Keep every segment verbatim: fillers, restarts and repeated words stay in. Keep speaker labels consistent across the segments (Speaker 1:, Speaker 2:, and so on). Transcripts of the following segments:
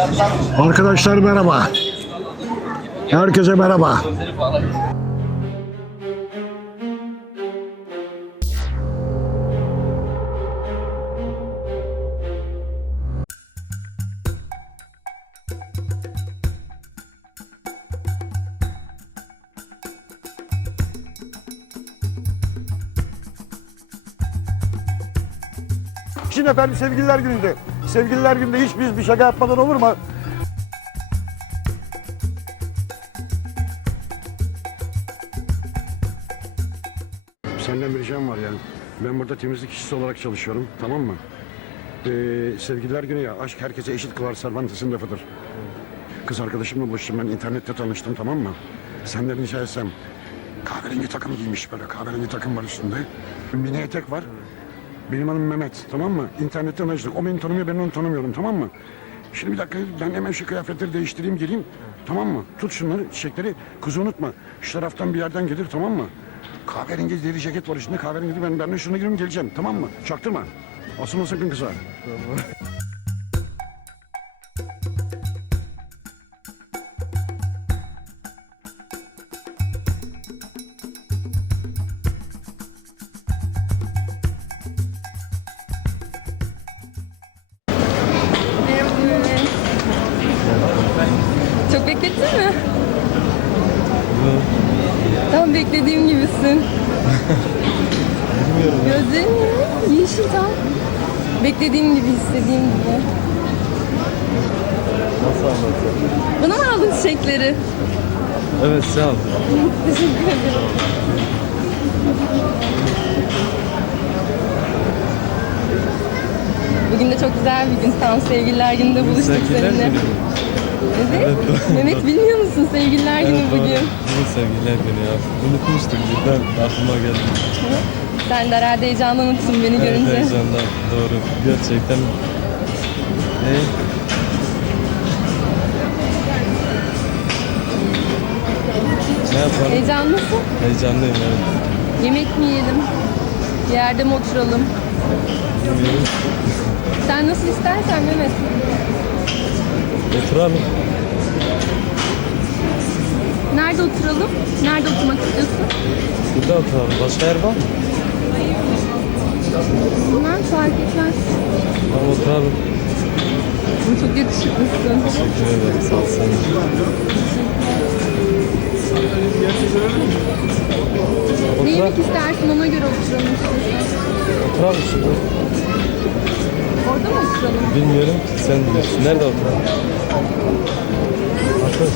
Speaker 1: Arkadaşlar merhaba. Herkese merhaba. Şimdi efendim sevgililer gününde. Sevgililer gününde hiç biz bir şaka yapmadan olur mu? Senden bir ricam var yani. Ben burada temizlik işçisi olarak çalışıyorum, tamam mı? Ee, sevgililer günü ya, aşk herkese eşit kılar Cervantes'in lafıdır. Kız arkadaşımla buluştum, ben internette tanıştım, tamam mı? Senden rica etsem, kahverengi takım giymiş böyle, kahverengi takım var üstünde. Mini etek var. Benim adım Mehmet, tamam mı? İnternetten tanıştık. O beni tanımıyor, ben onu tanımıyorum, tamam mı? Şimdi bir dakika, ben hemen şu kıyafetleri değiştireyim, geleyim. Tamam mı? Tut şunları, çiçekleri. Kızı unutma. Şu taraftan bir yerden gelir, tamam mı? Kahverengi deri ceket var içinde, kahverengi. Ben, ben de şuna gireyim, geleceğim, tamam mı? Çaktırma. Asılma sakın kıza. Tamam.
Speaker 2: Çok beklettin mi? Tam beklediğim gibisin. Gözlerin yeşil tam. Beklediğim gibi, istediğim gibi.
Speaker 3: Nasıl anlatayım?
Speaker 2: Bana mı aldın çiçekleri?
Speaker 3: Evet, sağ ol.
Speaker 2: Teşekkür ederim. Bugün de çok güzel bir gün. Tam sevgililer gününde buluştuk
Speaker 3: Sevgililer
Speaker 2: seninle.
Speaker 3: günü.
Speaker 2: Evet.
Speaker 3: Evet, doğru.
Speaker 2: Mehmet bilmiyor musun sevgililer günü
Speaker 3: Evet, doğru.
Speaker 2: bugün?
Speaker 3: Bugün sevgililer günü ya. Unutmuştum birden aklıma geldi.
Speaker 2: Sen de herhalde heyecanla unuttun beni
Speaker 3: Evet,
Speaker 2: görünce.
Speaker 3: heyecandan. Doğru. Gerçekten. Ne? Ne yapalım?
Speaker 2: Heyecanlısın.
Speaker 3: Heyecanlıyım, evet.
Speaker 2: Yemek mi yiyelim? Bir yerde mi oturalım?
Speaker 3: Bilmiyorum.
Speaker 2: Sen nasıl istersen Mehmet.
Speaker 3: Oturalım.
Speaker 2: Nerede oturalım? Nerede oturmak istiyorsun?
Speaker 3: Burada oturalım. Başka yer var mı?
Speaker 2: Bilmem, fark etmez.
Speaker 3: Tamam, oturalım.
Speaker 2: Çok yakışıklısın.
Speaker 3: Teşekkür ederim. Sağ ol sen.
Speaker 2: Ne yemek istersin, ona göre oturalım istiyorsan.
Speaker 3: Oturalım şimdi.
Speaker 2: Orada mı oturalım?
Speaker 3: Bilmiyorum ki, sen biliyorsun. Nerede oturalım? Otur.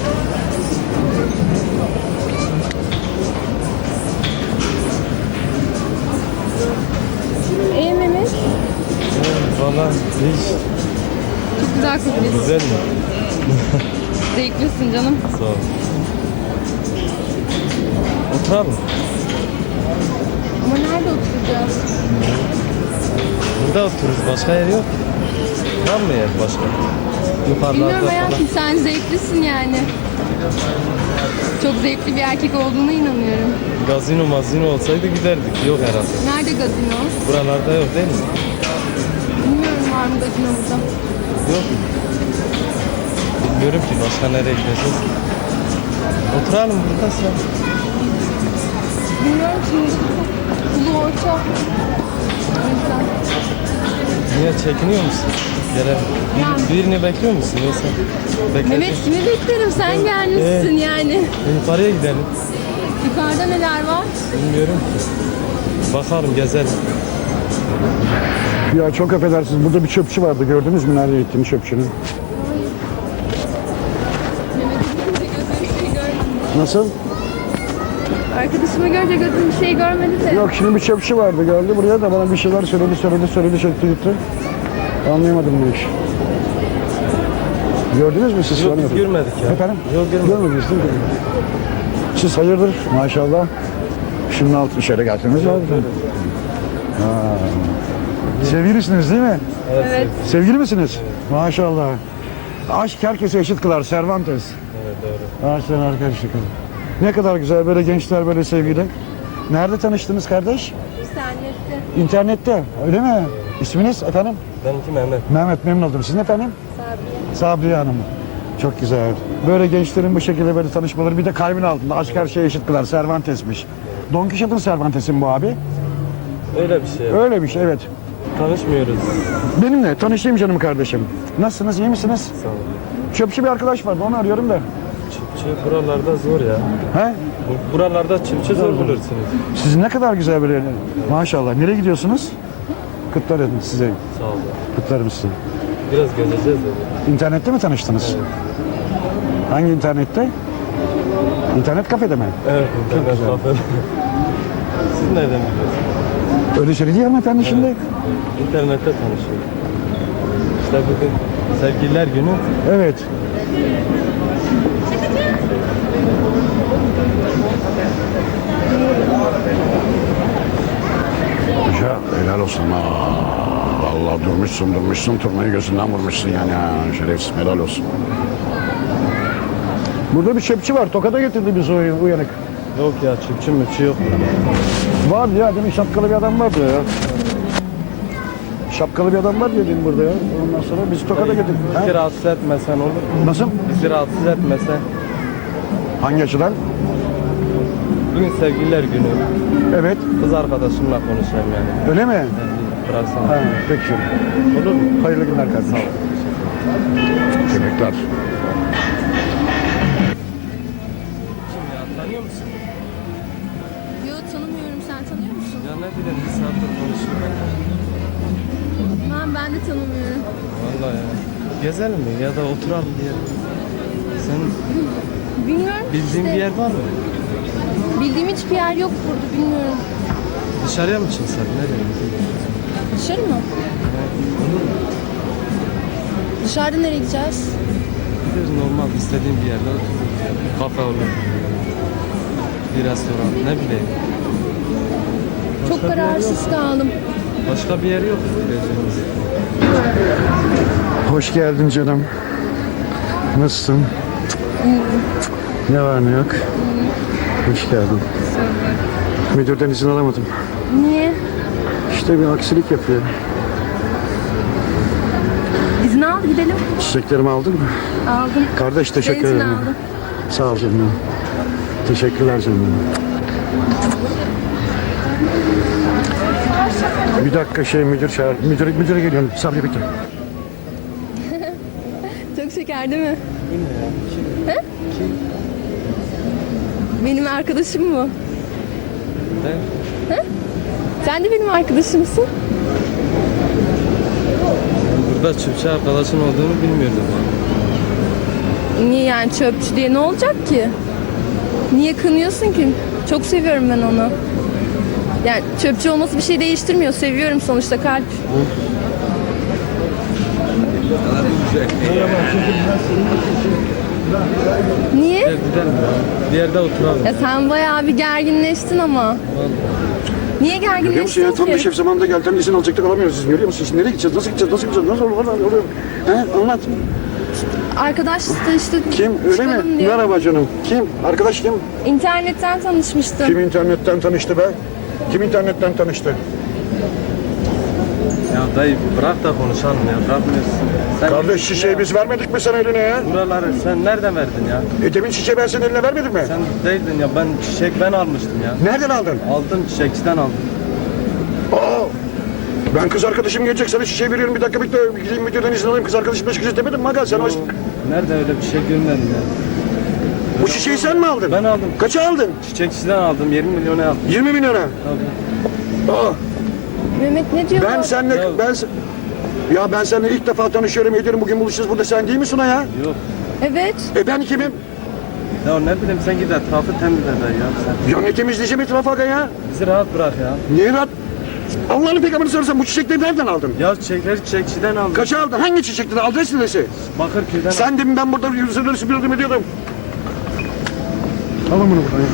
Speaker 2: Ee Mehmet,
Speaker 3: Valla hiç.
Speaker 2: çok güzel kokuyorsun.
Speaker 3: Güzel mi?
Speaker 2: Zevklisin canım.
Speaker 3: Sağ ol. Oturalım.
Speaker 2: Ama nerede oturacağız?
Speaker 3: Burada otururuz. Başka yer yok. Var mı yer başka? Yukarılarda
Speaker 2: Bilmiyorum
Speaker 3: falan.
Speaker 2: hayatım, sen zevklisin yani. Çok zevkli bir erkek olduğuna inanıyorum.
Speaker 3: Gazino mazino olsaydı giderdik. Yok herhalde.
Speaker 2: Nerede gazino?
Speaker 3: Buralarda yok değil mi?
Speaker 2: Bilmiyorum, var mı gazino burada?
Speaker 3: Yok mu? Bilmiyorum ki başka nereye gideceğiz. Oturalım burada sen.
Speaker 2: Bilmiyorum şimdi. Ulu orta. O yüzden.
Speaker 3: Niye çekiniyor musun? Gelelim. Bir,
Speaker 2: Yani.
Speaker 3: birini bekliyor musun yoksa? Bekle.
Speaker 2: Mehmet, kimi beklerim, sen gelmişsin
Speaker 3: Ee?
Speaker 2: yani.
Speaker 3: Yukarıya gidelim.
Speaker 2: Yukarıda neler var?
Speaker 3: Bilmiyorum ki. Bakalım, gezelim.
Speaker 1: Ya çok affedersiniz, burada bir çöpçü vardı, gördünüz mü nereye gittiğini çöpçünün?
Speaker 2: Mehmet'i görünce gözüm bir şey görmedi.
Speaker 1: Nasıl?
Speaker 2: Arkadaşımı görünce gözüm bir şey görmedi de.
Speaker 1: Yok, şimdi bir çöpçü vardı, geldi buraya da bana bir şeyler söyledi, söyledi, söyledi, çekti gitti. Anlayamadım bu işi. Gördünüz mü siz?
Speaker 3: Yok, biz
Speaker 1: Görmedim.
Speaker 3: görmedik ya.
Speaker 1: Efendim?
Speaker 3: Yok, görmedik.
Speaker 1: Görmediniz değil mi? Siz hayırdır maşallah. Şunun altı şöyle geldiniz var. Ha. Sevgilisiniz değil mi?
Speaker 2: Evet.
Speaker 1: Sevgili misiniz? Maşallah. Aşk herkese eşit kılar Cervantes.
Speaker 3: Evet, doğru.
Speaker 1: Aşklar arkadaşlık. Ne kadar güzel böyle gençler böyle sevgili. Nerede tanıştınız kardeş?
Speaker 2: İnternette.
Speaker 1: İnternette. Öyle mi? İsminiz efendim?
Speaker 3: Benimki Mehmet.
Speaker 1: Mehmet, memnun oldum. Sizin efendim?
Speaker 2: Sare.
Speaker 1: Sabriye Hanım. Çok güzel. Böyle gençlerin bu şekilde böyle tanışmaları bir de kalbin altında. Aşk her şeye eşit kılar. Cervantes'miş. Don Quixote'ın Cervantes'in bu abi.
Speaker 3: Öyle bir şey.
Speaker 1: Öyle bir şey evet.
Speaker 3: Tanışmıyoruz.
Speaker 1: Benimle tanışayım canım kardeşim. Nasılsınız iyi misiniz?
Speaker 3: Sağ ol.
Speaker 1: Çöpçü bir arkadaş vardı onu arıyorum da.
Speaker 3: Çiftçi buralarda zor ya.
Speaker 1: He?
Speaker 3: Bu- Buralarda çiftçi zor bulursunuz.
Speaker 1: Siz ne kadar güzel böyle maşallah. Nereye gidiyorsunuz? Kutlarım size.
Speaker 3: Sağ ol.
Speaker 1: Kutlarım size.
Speaker 3: Biraz gezeceğiz dedi.
Speaker 1: İnternette mi tanıştınız? Hangi internette? İnternet kafede mi?
Speaker 3: Evet, internet kafede. Siz nereden biliyorsunuz?
Speaker 1: Öyle söyledi ya hanımefendi şimdi.
Speaker 3: İnternette tanışıyoruz. İşte bugün sevgililer günü.
Speaker 1: Evet. Paşa helal olsun ha. Vallahi durmuşsun durmuşsun turnayı gözünden vurmuşsun yani ha. Şerefsiz helal olsun. Burada bir çöpçü var. Tokada getirdi bizi o uyanık.
Speaker 3: Yok ya, çiftçi müpçü yok.
Speaker 1: Var ya demin şapkalı bir adam vardı ya. Şapkalı bir adam var ya demin burada ya. Ondan sonra bizi Tokada getirdi.
Speaker 3: Bizi
Speaker 1: Ha?
Speaker 3: rahatsız etmesen olur mu?
Speaker 1: Nasıl?
Speaker 3: Bizi rahatsız etmesen.
Speaker 1: Hangi açıdan?
Speaker 3: Bugün sevgililer günü.
Speaker 1: Evet.
Speaker 3: Kız arkadaşımla konuşayım yani.
Speaker 1: Öyle mi?
Speaker 3: Yani bir bıraksana.
Speaker 1: Ha, peki canım.
Speaker 3: Olur mu?
Speaker 1: Hayırlı günler kardeşim. Tebrikler.
Speaker 3: Kim ya? Tanıyor musun?
Speaker 2: Yok tanımıyorum. Sen tanıyor musun?
Speaker 3: Ya ne bileyim, bir saattir konuşuyorum.
Speaker 2: Ben, ben de tanımıyorum.
Speaker 3: Vallahi ya. Gezelim mi ya da oturalım bir yere? Sen
Speaker 2: Bilmiyorum ki
Speaker 3: bildiğin
Speaker 2: işte.
Speaker 3: bir yer var mı?
Speaker 2: Bildiğim hiçbir yer yok burada. Bilmiyorum.
Speaker 3: Dışarıya mı çıksak? Nereye gidelim?
Speaker 2: Dışarı mı? Dışarıda nereye gideceğiz?
Speaker 3: Gideriz normal istediğin bir yerde otururuz. Ya. Bir kafe olur. Bir restoran, ne bileyim.
Speaker 2: Çok
Speaker 3: bir yer
Speaker 2: kararsız kaldım.
Speaker 3: Başka bir yer yok gideceğimiz.
Speaker 1: Hoş geldin canım. Nasılsın? Ne var ne yok? Hoş geldin. Müdürden izin alamadım.
Speaker 2: Niye?
Speaker 1: İşte bir aksilik yapıyor.
Speaker 2: İzin al gidelim.
Speaker 1: Çiçeklerimi aldın mı?
Speaker 2: Aldım.
Speaker 1: Kardeş teşekkür
Speaker 2: Benzin
Speaker 1: ederim.
Speaker 2: aldım.
Speaker 1: Sağ ol canım. Teşekkürler canım. Bir dakika şey müdür çağır. Müdür, müdüre geliyorum. Sabri bitti.
Speaker 2: Çok şeker değil mi? He? Benim arkadaşım bu.
Speaker 3: Ne?
Speaker 2: Sen de benim arkadaşımsın.
Speaker 3: Burada çiftçi arkadaşın olduğunu bilmiyordum.
Speaker 2: Niye yani çöpçü diye ne olacak ki? Niye kınıyorsun ki? Çok seviyorum ben onu. Yani çöpçü olması bir şey değiştirmiyor. Seviyorum sonuçta kalp. Niye?
Speaker 3: Gel gidelim ya. Bir yerde oturalım.
Speaker 2: Ya sen bayağı bir gerginleştin ama. Niye
Speaker 1: Görüyor musun
Speaker 2: gerginleştin
Speaker 1: ya? Tam da
Speaker 2: ki?
Speaker 1: şef zamanında geldi. Tam izin alacaktık alamıyoruz. Siz görüyor musunuz? Nereye gideceğiz? Nasıl gideceğiz? Nasıl gideceğiz? Nasıl olur? Nasıl olur? He? Anlat.
Speaker 2: Arkadaş da işte
Speaker 1: Kim? Öyle mi?
Speaker 2: çıkalım diyor.
Speaker 1: Merhaba canım. Kim? Arkadaş kim?
Speaker 2: İnternetten tanışmıştım.
Speaker 1: Kim internetten tanıştı be? Kim internetten tanıştı?
Speaker 3: Ya dayı bırak da konuşalım ya. Bırakmıyorsun. Sen
Speaker 1: Kardeş çiçeği biz vermedik mi sana eline ya?
Speaker 3: buraları sen nereden verdin ya?
Speaker 1: E demin çiçeği ben senin eline vermedim mi?
Speaker 3: Sen değildin ya. Ben çiçek ben almıştım ya.
Speaker 1: Nereden aldın?
Speaker 3: Aldım, çiçekçiden aldım.
Speaker 1: Aa! Ben kız arkadaşım gelecek sana çiçeği veriyorum bir dakika bekle gideyim müdürden izin alayım kız arkadaşımla çıkacağız demedim mi Hakan sen o...
Speaker 3: Nerede öyle bir şey görmedim ya.
Speaker 1: Bu çiçeği sen mi aldın?
Speaker 3: Ben aldım.
Speaker 1: Kaça aldın?
Speaker 3: Çiçekçiden aldım. yirmi milyona aldım.
Speaker 1: yirmi milyona.
Speaker 3: Tabii.
Speaker 1: Aa!
Speaker 2: Mehmet ne diyor?
Speaker 1: Ben
Speaker 2: bu?
Speaker 1: seninle
Speaker 3: Ya-
Speaker 1: ben se- ya ben seninle ilk defa tanışıyorum ediyorum bugün buluşacağız burada sen değil misin o ya?
Speaker 3: Yok.
Speaker 2: Evet.
Speaker 1: E ben kimim?
Speaker 3: Ya ne bileyim sen git etrafı temizle dayı ya sen.
Speaker 1: Ya ne temizleyeceğim etrafı Hakan ya?
Speaker 3: Bizi rahat bırak ya.
Speaker 1: Niye rahat? Allah'ını peygamberini sorarsan bu çiçekleri nereden aldın?
Speaker 3: Ya çiçekleri çiçekçiden aldım.
Speaker 1: Kaça aldın? Hangi çiçekleri? Adres neresi?
Speaker 3: Bakırköy'den aldım.
Speaker 1: Sen demin ben burada yüzleri süpürdüm ediyordum. Alın bunu buradan.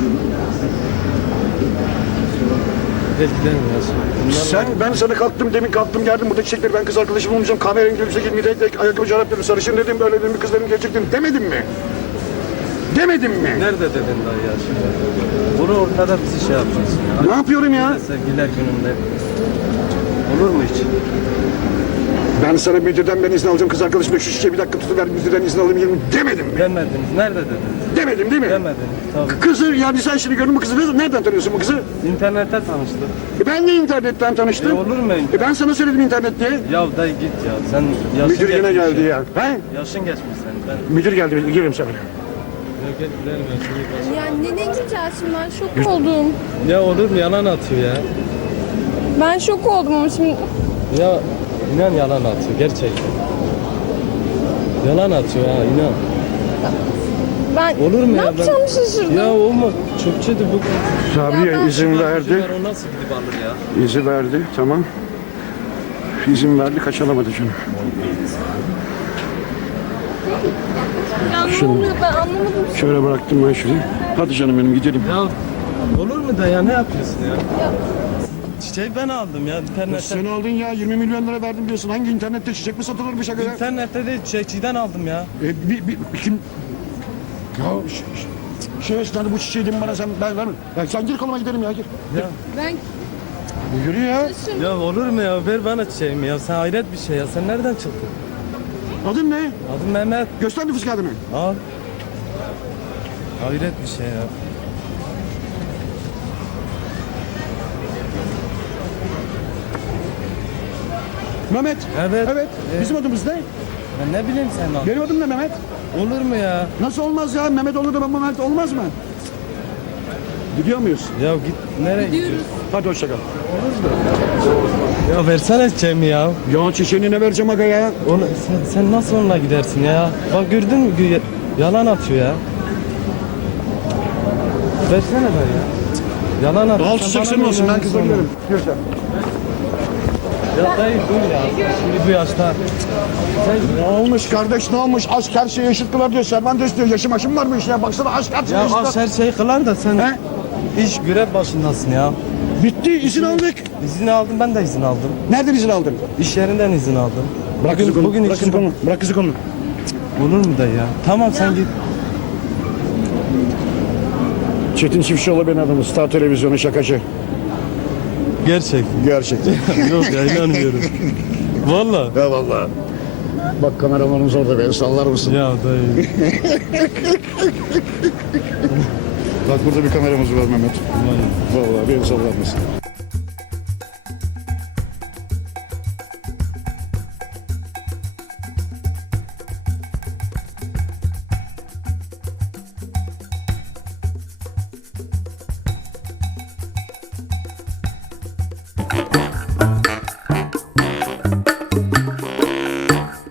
Speaker 3: Gel gidelim ya. Bunlar
Speaker 1: Sen ben sana kalktım demin kalktım geldim burada çiçekleri ben kız arkadaşım olmayacağım kahverengi elbise giydim renk ayakkabı çorap dedim sarışın dedim böyle dedim bir kızların gelecek dedim demedim mi? Demedim mi?
Speaker 3: nerede dedin dayı ya şimdi? Bunu ortada bizi şey yapacaksın ya.
Speaker 1: Ne yapıyorum ya?
Speaker 3: Sevgililer gününde. Olur mu hiç?
Speaker 1: Ben sana müdürden ben izin alacağım. Kız arkadaşımla şu şişeyi bir dakika tutuver müdürden izin alayım yemin demedim mi?
Speaker 3: Demediniz. Nerede dediniz?
Speaker 1: Demedim değil mi?
Speaker 3: Demediniz. Tabii.
Speaker 1: Kızı yani sen şimdi gördün bu kızı ne- nereden tanıyorsun bu kızı?
Speaker 3: İnternette tanıştık.
Speaker 1: E ben de internetten tanıştım.
Speaker 3: E olur mu internet?
Speaker 1: E ben sana söyledim internet diye.
Speaker 3: Ya dayı git ya. Sen yaşın
Speaker 1: Müdür yine
Speaker 3: geçmiş
Speaker 1: geldi ya. He?
Speaker 3: Yaşın geçmiş sen. Ben
Speaker 1: Müdür geldi. Gelirim sana.
Speaker 3: Yok gel gidelim yaşın geçmiş.
Speaker 2: Ya nereye gideceğiz şimdi? Ben şok oldum.
Speaker 3: Ya olur mu? Yalan atıyor ya.
Speaker 2: Ben şok oldum ama şimdi.
Speaker 3: Ya inan yalan atıyor gerçekten. Yalan atıyor ha inan.
Speaker 2: Ben
Speaker 3: Olur mu
Speaker 2: ne
Speaker 3: ya?
Speaker 2: yapacağımı
Speaker 3: Ben-
Speaker 2: şaşırdım.
Speaker 3: Ya olmaz. Çöpçüydü bu.
Speaker 1: Sabriye
Speaker 2: Ya ben-
Speaker 1: izin verdi.
Speaker 3: Var, o nasıl gidip alır ya?
Speaker 1: İzin verdi. Tamam. İzin verdi. Kaçalamadı canım.
Speaker 2: Ya ne
Speaker 1: Şimdi-
Speaker 2: oluyor ben anlamadım.
Speaker 1: Şöyle bıraktım ben şurayı. Hadi canım benim gidelim.
Speaker 3: Ya olur mu da ya ne yapıyorsun ya? Çiçeği ben aldım ya internette.
Speaker 1: Sen aldın ya yirmi milyon lira verdim diyorsun. Hangi internette çiçek mi satılırmış aga ya?
Speaker 3: İnternette de çiçekçiden aldım ya.
Speaker 1: E, bir, bir, bir- kim? Ya ş- ş- şey hadi bu çiçeği demin bana sen ben verme. Ya sen gir koluma gidelim ya gir.
Speaker 3: Ya,
Speaker 2: Ben
Speaker 1: Yürü ya.
Speaker 3: ya olur mu ya ver bana çiçeğimi ya sen hayret bir şey ya sen nereden çıktın?
Speaker 1: Adın ne?
Speaker 3: Adım Mehmet.
Speaker 1: Göster nüfus kağıdını.
Speaker 3: Al. Hayret bir şey ya.
Speaker 1: Mehmet.
Speaker 3: Evet.
Speaker 1: Evet.
Speaker 3: Evet.
Speaker 1: Bizim adımız ne?
Speaker 3: Ben ne bileyim sen al.
Speaker 1: Benim adım ne Mehmet?
Speaker 3: Olur mu ya?
Speaker 1: Nasıl olmaz ya? Mehmet olur da ben Mehmet olmaz mı? Gidiyor muyuz?
Speaker 3: Ya git nereye gidiyorsun?
Speaker 1: Hadi hoşça kal.
Speaker 3: Ya versene çiçeğimi ya.
Speaker 1: Ya çiçeğini ne vereceğim aga ya?
Speaker 3: Onu, sen, sen nasıl onunla gidersin ya? Bak gördün mü? Gü- Yalan atıyor ya. Versene ben ya. Yalan atıyor.
Speaker 1: Al
Speaker 3: Sen
Speaker 1: çiçek
Speaker 3: bana
Speaker 1: senin
Speaker 3: mı
Speaker 1: olsun ben
Speaker 3: inanıyorsun
Speaker 1: kızla
Speaker 3: ona?
Speaker 1: giderim. Yürü sen.
Speaker 3: Ya dayı dur ya. Şimdi bu yaşta. Sen,
Speaker 1: Ne olmuş kardeş ne olmuş? Aşk her şeyi eşit kılar diyor. Cervantes diyor. Yaşım aşım var mı işte ya? Baksana aşk her şeyi
Speaker 3: ya
Speaker 1: eşit
Speaker 3: aş
Speaker 1: kılar.
Speaker 3: her şeyi kılar da sen
Speaker 1: He?
Speaker 3: iş görev başındasın ya.
Speaker 1: Bitti izin aldık.
Speaker 3: İzin aldım ben de izin aldım.
Speaker 1: Nereden izin aldın?
Speaker 3: İş yerinden izin aldım.
Speaker 1: Bırak kızı
Speaker 3: bugün,
Speaker 1: konu.
Speaker 3: bugün
Speaker 1: Bırak kızı
Speaker 3: için
Speaker 1: konu. Bırak kızı konu.
Speaker 3: olur mu dayı ya? Tamam sen git.
Speaker 1: Çetin Çiftçioğlu benim adımı. Star Televizyonu şakacı.
Speaker 3: Gerçek.
Speaker 1: Gerçekten.
Speaker 3: Yok ya inanmıyorum. Valla.
Speaker 1: Ya vallahi. Bak kameramanımız orada be. Sallar mısın?
Speaker 3: Ya dayı.
Speaker 1: Bak burada bir kameramız var Mehmet.
Speaker 3: Vay.
Speaker 1: Vallahi beni sallar mısın?